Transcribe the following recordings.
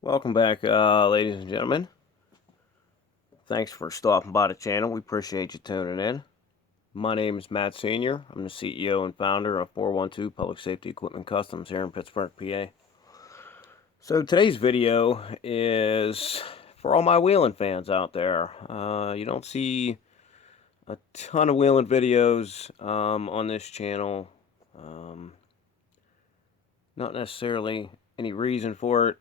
Welcome back, ladies and gentlemen. Thanks for stopping by the channel. We appreciate you tuning in. My name is Matt Sr. I'm the CEO and founder of 412 Public Safety Equipment Customs here in Pittsburgh, PA. So today's video is for all my Wheelen fans out there. You don't see a ton of Wheelen videos on this channel. Not necessarily any reason for it.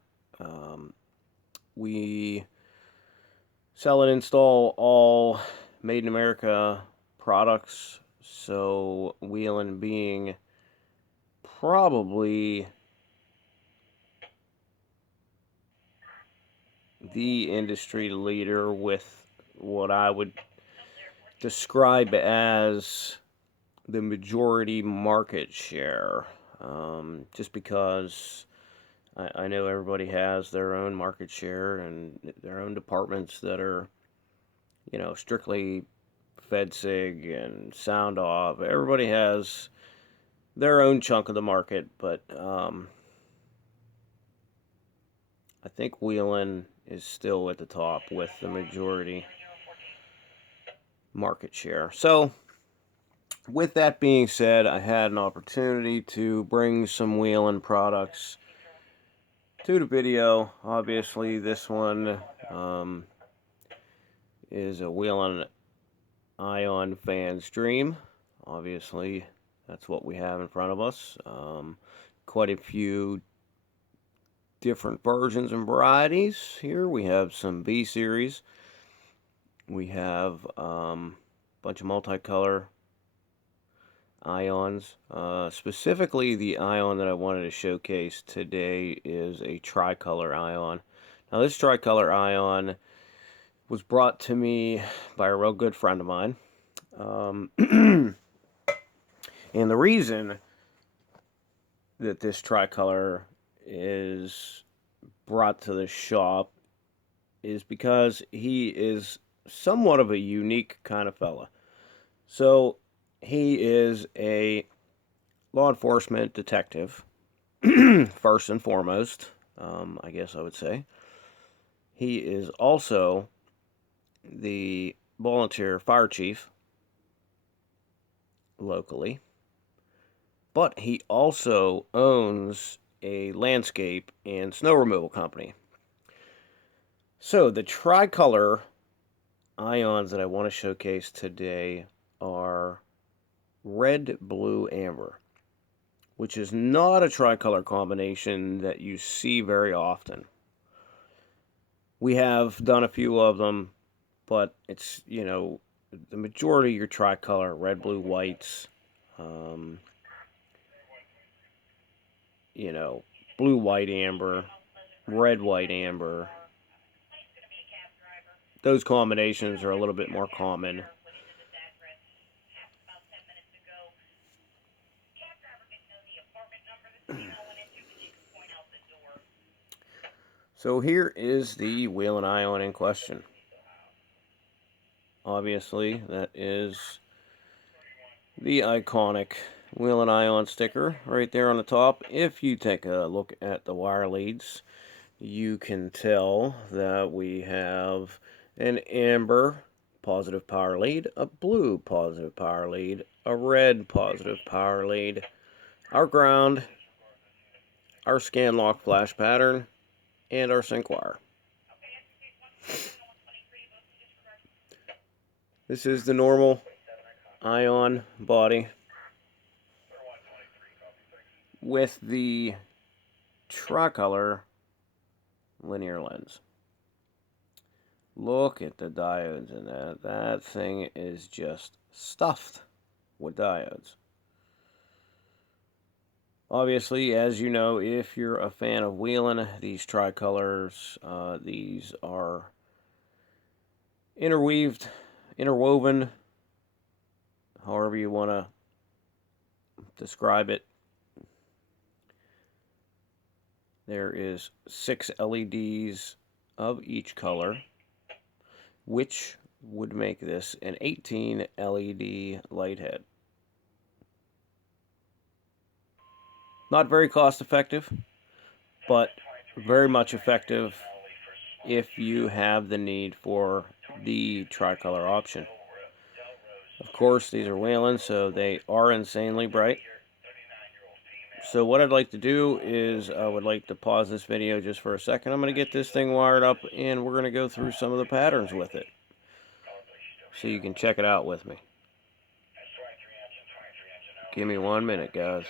We sell and install all made in America products, so Wheelen being probably the industry leader with what I would describe as the majority market share. Just because I know everybody has their own market share and their own departments that are, strictly FedSig and sound off. Everybody has their own chunk of the market, but I think Wheelen is still at the top with the majority market share. So, with that being said, I had an opportunity to bring some Wheelen products to the video. Obviously, this one is a Whelen ION fan's dream. Obviously, that's what we have in front of us. Quite a few different versions and varieties here. We have some B series. We have a bunch of multicolor ions. Specifically, the ion that I wanted to showcase today is a tricolor ion. Now, this tricolor ion was brought to me by a real good friend of mine. And the reason that this tricolor is brought to the shop is because he is somewhat of a unique kind of fella. So he is a law enforcement detective, first and foremost, I guess I would say. He is also the volunteer fire chief locally, but he also owns a landscape and snow removal company. So the tricolor ions that I want to showcase today are red, blue, amber, which is not a tricolor combination that you see very often. We have done a few of them, but it's, the majority of your tricolor, red, blue, whites, blue, white, amber, red, white, amber. Those combinations are a little bit more common. So here is the Whelen ION in question. Obviously, that is the iconic Whelen ION sticker right there on the top. If you take a look at the wire leads, you can tell that we have an amber positive power lead, a blue positive power lead, a red positive power lead, our ground, our scan lock flash pattern, and our sync wire. This is the normal ion body with the tricolor linear lens. Look at the diodes in that. That thing is just stuffed with diodes. Obviously, as you know, if you're a fan of Wheelen, these tricolors, these are interwoven, however you want to describe it. There is 6 LEDs of each color, which would make this an 18 LED light head. Not very cost effective, but very much effective if you have the need for the tricolor option. Of course, these are Wheelen, so they are insanely bright. So what I'd like to do is I would like to pause this video just for a second. I'm going to get this thing wired up and we're going to go through some of the patterns with it, so you can check it out with me. Give me 1 minute, guys.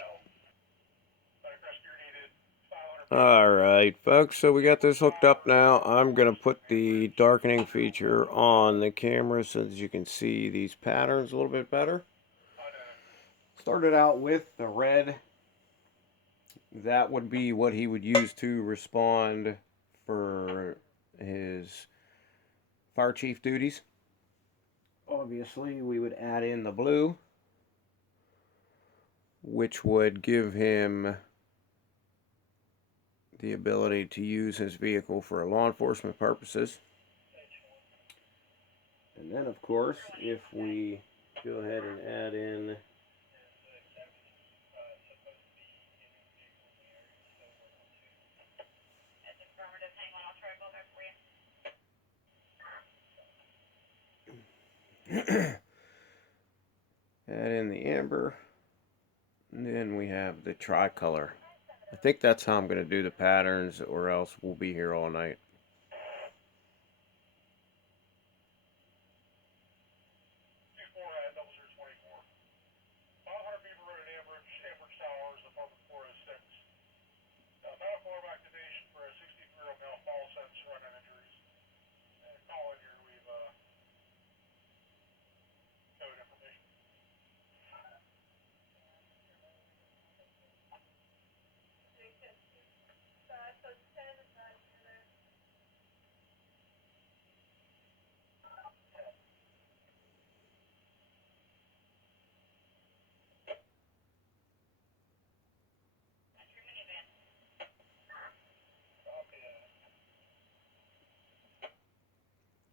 Alright, folks, so we got this hooked up now. I'm going to put the darkening feature on the camera so that you can see these patterns a little bit better. Started out with the red. That would be what he would use to respond for his fire chief duties. Obviously, we would add in the blue, which would give him the ability to use his vehicle for law enforcement purposes. And then, of course, if we go ahead and add in add in the amber, and then we have the tricolor. I think that's how I'm going to do the patterns, or else we'll be here all night.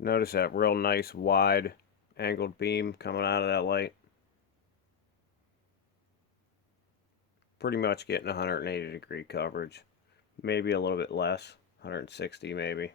Notice that real nice wide angled beam coming out of that light. Pretty much getting 180-degree coverage. Maybe a little bit less, 160 maybe.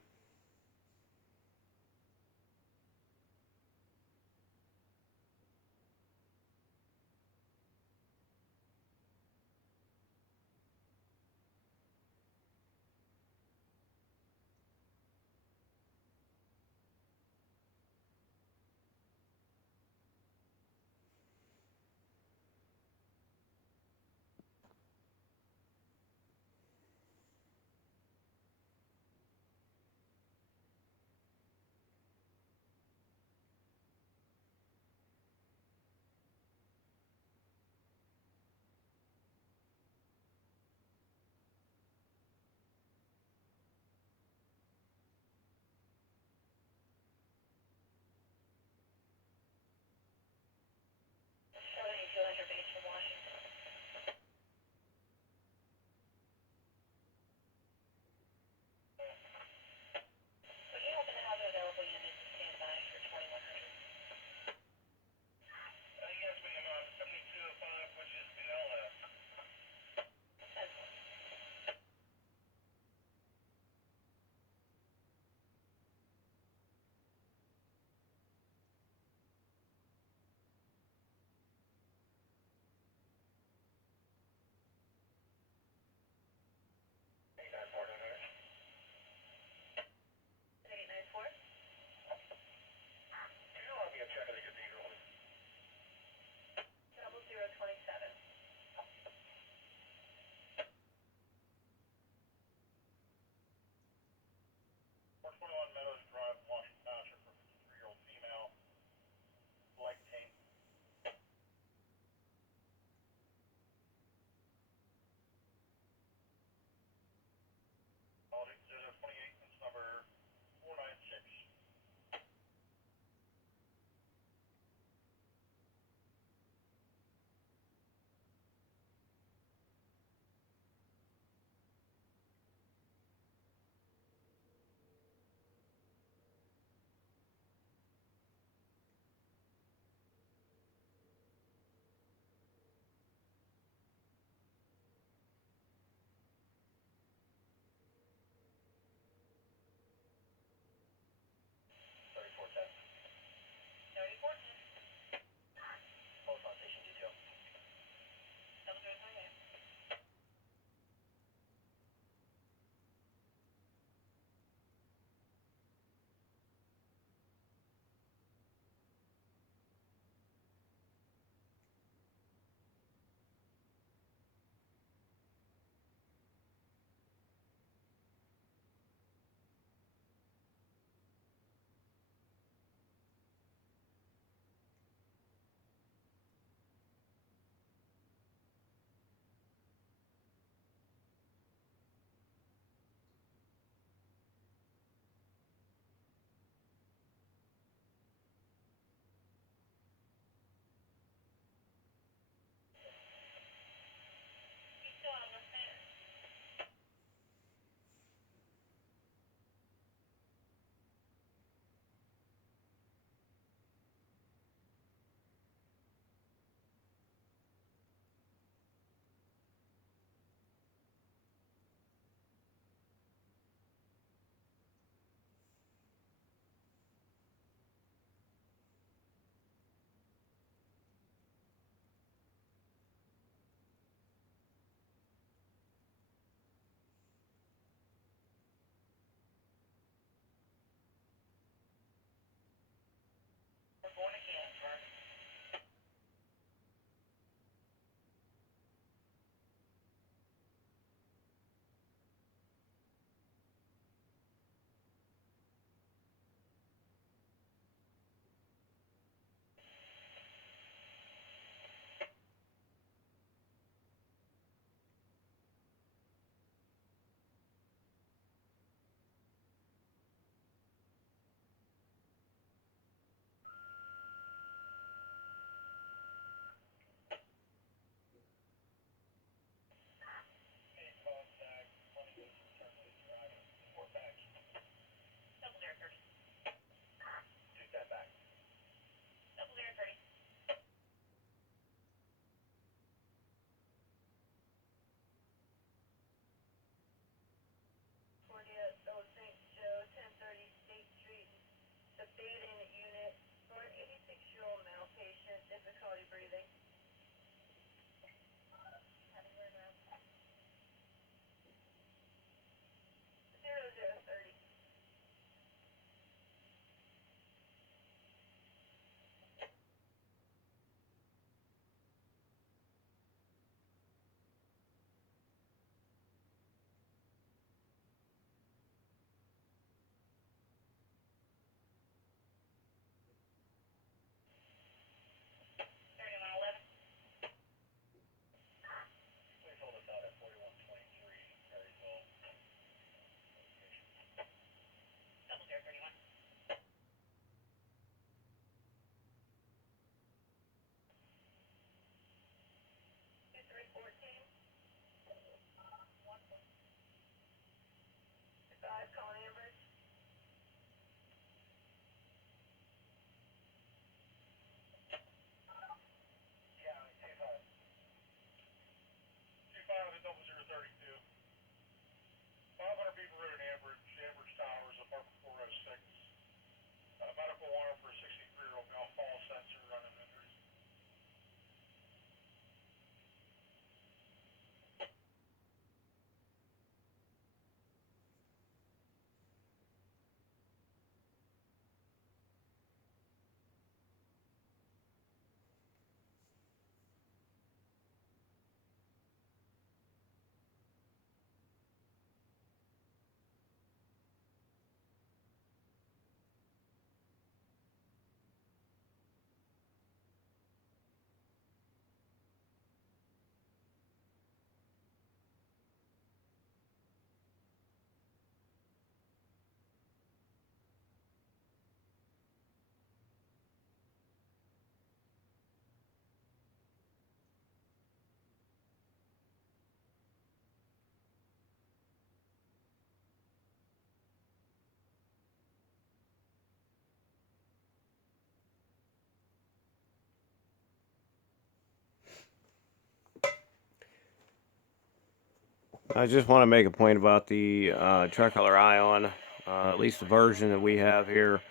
I just want to make a point about the tricolor ion, at least the version that we have here.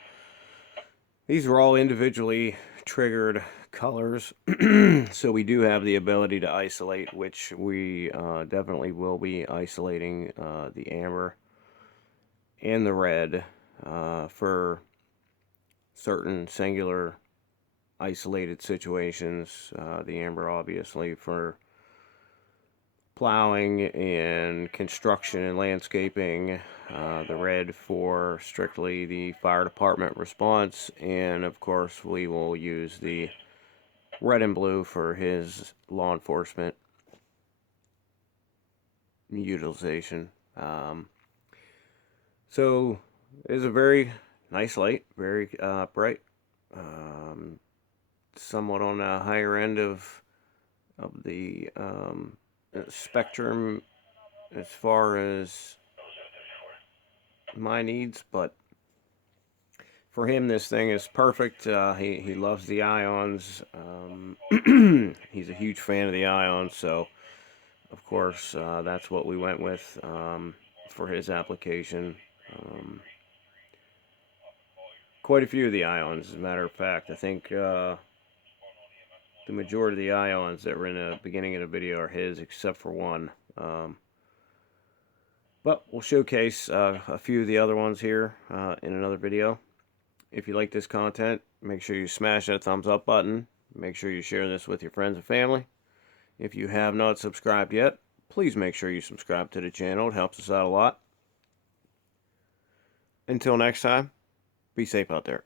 These are all individually triggered colors, so we do have the ability to isolate, which we definitely will be isolating the amber and the red for certain singular isolated situations. The amber obviously for plowing and construction and landscaping, the red for strictly the fire department response, and of course we will use the red and blue for his law enforcement utilization. So it's a very nice light, very bright, somewhat on the higher end of the spectrum as far as my needs, but for him this thing is perfect. He loves the ions. He's a huge fan of the ions, so of course that's what we went with for his application. Quite a few of the ions, as a matter of fact. I think the majority of the ions that were in the beginning of the video are his, except for one. But we'll showcase a few of the other ones here in another video. If you like this content, make sure you smash that thumbs up button. Make sure you share this with your friends and family. If you have not subscribed yet, please make sure you subscribe to the channel. It helps us out a lot. Until next time, be safe out there.